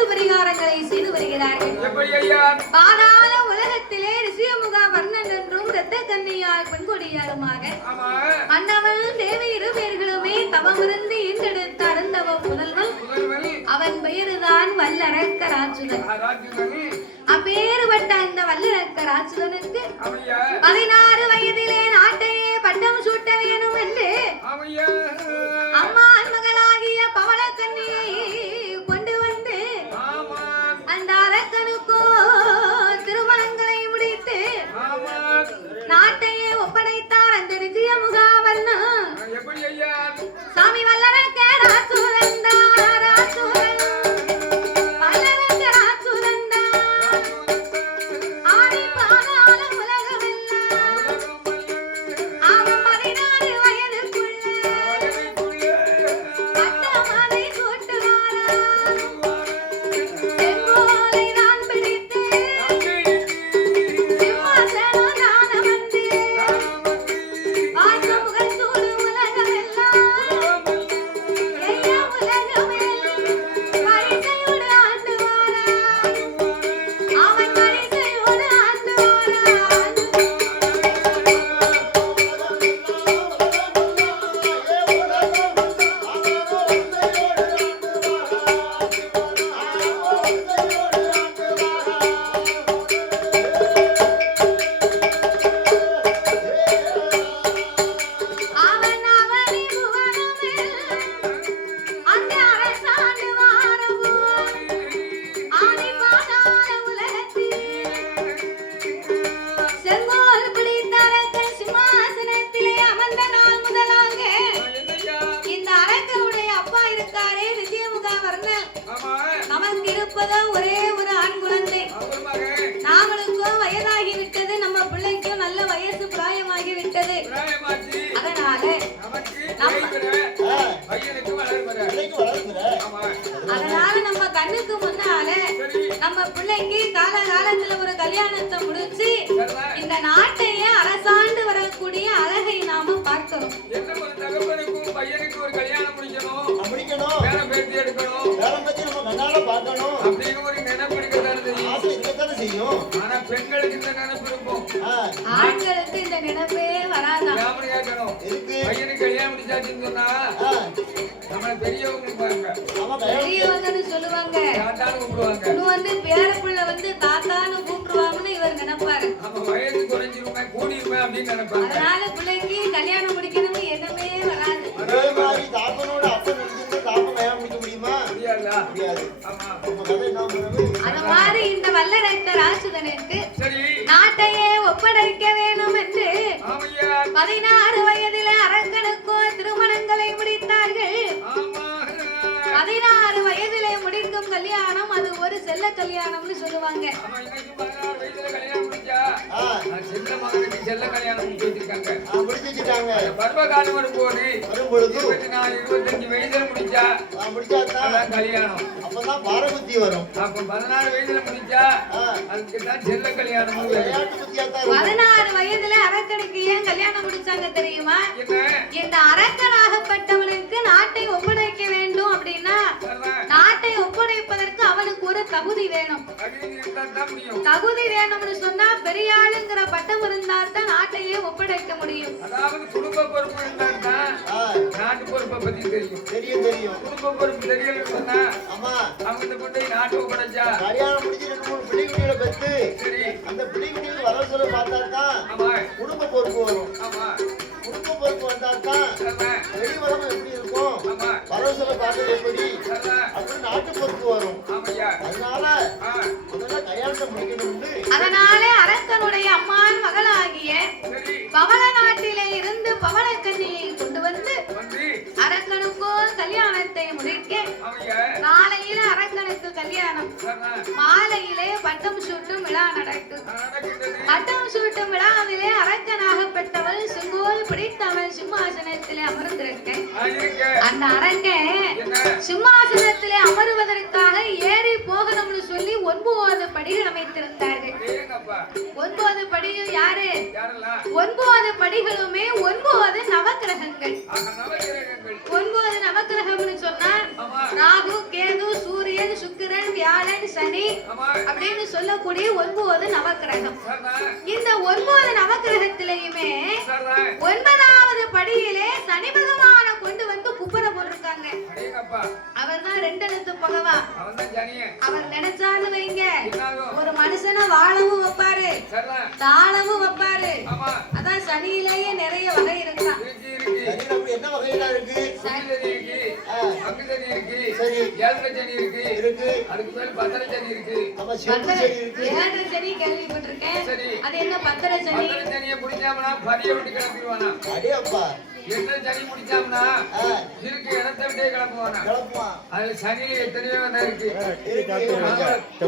அரசு பரிகாரங்களை செய்து வருகிறார்கள். பாதாள உலகத்திலே ரிஷியமுகா வர்ணன் என்றும் இரத்த கன்னியார் பெண்கொடியாருமாக மன்னவன் தேவி இருவேர்களுமே தவமிருந்து ஈண்டெடுத்த அருந்தவ புதல்வன். அவன் பெயருதான் வல்லரக்க ராட்சுதன். அப்பேறுபட்ட அந்த வல்லரக்க ராட்சுதனுக்கு 16 வயதிலே நாட்டையே பட்டம் சூட்ட வேணும் என்று அம்மான் மகளாகிய பவள கன்னியை கொண்டு வந்து அந்த அரக்கனுக்கோ திருமணங்களை முடித்து நாட்டையே ஒப்படைத்தார் அந்த ரிஷியமுகா வர்ணன். சாமி வல்லரக்க ராட்சுதன் ஒரே ஒரு ஆண் குழந்தை. நாமளுக்கும் வயதாகிவிட்டது, நம்ம பிள்ளைக்கும் நல்ல வயசு பிராயமாகிவிட்டது. அதனால நம்ம கண்ணுக்கு முன்னால நம்ம பிள்ளைக்கு காலகாலத்துல ஒரு கல்யாணத்தை முடிச்சு இந்த நாட்டையே அரசாண்டு வரக்கூடிய அழகை நாம பார்க்கிறோம். பையனுக்கு ஒரு கல்யாணம் முடிக்கணும், வேற பேத்தி எடுக்கணும், அப்படின்னு ஒரு நினைப்பு இருக்கத்தானே செய்யும். ஆனா பெண்களுக்கு இந்த நினைப்பு இருக்கும், ஆண்களுக்கு இந்த நினைப்பே வராதான். கேட்கணும், பையனுக்கு கல்யாணம் முடிச்சாச்சுன்னு சொன்னா நம்ம பெரியவங்கன்னு சொல்லுவாங்க, தாத்தான்னு கூப்பிடுவாங்க. இன்னும் வந்து பேரப்புள்ள வந்து தாத்தான்னு கூப்பிடுவாங்கன்னு இவர் நினைப்பாரு. நம்ம வயது குறைஞ்சிருமே கூடிருமே அப்படின்னு நினைப்பாங்க. அதனால பிள்ளைக்கு கல்யாணம் முடிக்கணும்னு எண்ணமே வராது. அதே மாதிரி தாப்பனோட அப்பன் இருந்து தாப்பன் கல்யாணம் முடிக்க முடியுமா? முடியாது. அந்த மாதிரி இந்த வல்லரக்க ராட்சுதனுக்கு நாட்டையே ஒப்படைக்க வேணும் என்று 16 வயதிலே அரக்கனுக்கோ திருமணங்களை முடித்தார்கள். 16 வயதிலே முடிக்கும் கல்யாணம் அது ஒரு செல்ல கல்யாணம்னு சொல்லுவாங்க. செல்ல கல்யாணம் முடிச்சிருக்காங்க. பருவகாலம் வரும்போது 24-25 வயசுல முடிச்சா கல்யாணம், அப்பதான் பாரபுத்தி வரும். அப்ப 16 வயசுல முடிச்சா அதுக்குதான் செல்ல கல்யாணம். 16 வயதுல அரக்கனுக்கு ஏன் கல்யாணம் முடிச்சாங்க தெரியுமா? இந்த அரக்கனாகப்பட்டவனுக்கு நாட்டை ஒப்படைக்க வேண்டும் அப்படின்னா நாட்டை ஒப்படைப்பதற்கு அவனுக்கு ஒரு தகுதி வேணும். தகுதி வேணும்னு சொன்னா பெரிய ஆளுங்கிற பட்டம் இருந்தால் தான் நாட்டையே ஒப்படைக்க முடியும். அதாவது குடும்ப பொறுப்பு இருந்தால்தான் நாட்டு பொறுப்பை பத்தி தெரியும். குடும்ப பொறுப்பு தெரியல சொன்னா அவங்க கொண்டு நாட்டை ஒப்படைச்சா கல்யாணம் முடிச்சு 2-3 பிள்ளைகளை பெற்று அந்த பிள்ளைகளுக்கு வர சொல்ல பார்த்தால்தான் குடும்ப பொறுப்பு வரும். குடும்ப பொறுப்பு வந்தால்தான் வெளிவரம் எப்படி இருக்கும், வர சொல்ல பார்த்தது எப்படி அப்படின்னு நாட்டு பொறுப்பு வரும். அதனால முதல்ல கல்யாணத்தை முடிக்கணும்னு அதனால அரக்கனுடைய அம்மான் மகளாகிய பவள நாட்டிலே இருந்து பவள கன்னியை கொண்டு வந்து அரக்கனுக்கோ கல்யாணத்தை முடிக்க காலையில அரக்கனுக்கு கல்யாணம், மாலையிலே பட்டம் சூட்டும் விழா நடக்கும். பட்டம் சூட்டும் விழாவிலே அரக்கனாகப்பட்டவள் செங்கோல் பிடித்தவள் சிம்மாசனத்திலே அமர்ந்திருக்க அந்த அரக்கன் சிம்மாசனத்திலே அமருவதற்காக ஏறி போகணும்னு சொல்லி 9 படிகள் அமைத்திருந்தார்கள். 9 படிகள் யாரு? 9 படிகளுமே 9 நவக்கிரகங்கள். 9 நவக்கிரகம்னு சொன்னா ராகு, கேது, சூரியன், சுக்கிரன், வியாழன் சனி ஆமா அப்படின்னு சொல்லக்கூடிய 9 நவக்கிரகம். சரிதான் இந்த 9 நவக்கிரகத்திலையுமே சரிதான் 9வது படியிலே சனி பகவான கொண்டு வந்து குப்புற போட்டிருக்காங்க. அடேங்கப்பா அவர் தான் 2 எழுத்து பகவான். அவன் தான் ஜனியே அவர் நினைச்சான்னு வைங்க என்னாகும் ஒரு மனுஷனை வாழவும் வைப்பாரு சரிதான் தாளவும் வைப்பாரு. ஆமா அதான் சனியிலேயே நிறைய வகை இருக்கான். இருக்கு இருக்கு சரி, அப்படி என்ன வகையெல்லாம் இருக்கு சுத்தி சனி இருக்கு பங்கு சனி இருக்கு சரி. ஏழரை சனி இருக்கு இருக்கு அதுக்கு பேர் பத்திர சனி இருக்கு நம்ம செம்பு சரி இருக்கு ஏழரை சனி கேள்விப்பட்டிருக்கேன். சரி. அது என்ன 10 சனி? பத்திர சனியை முடிச்சாமனா பனியை விட்டு கிளம்பிடுவானா அடே அப்பா எட்டு சனி முடிச்சாமனா ஆ, இருக்கு இடத்தை விட்டே கிளம்புவானா கிளம்புமா அதுல சனியில எத்தனையோ இருக்கு இருக்கு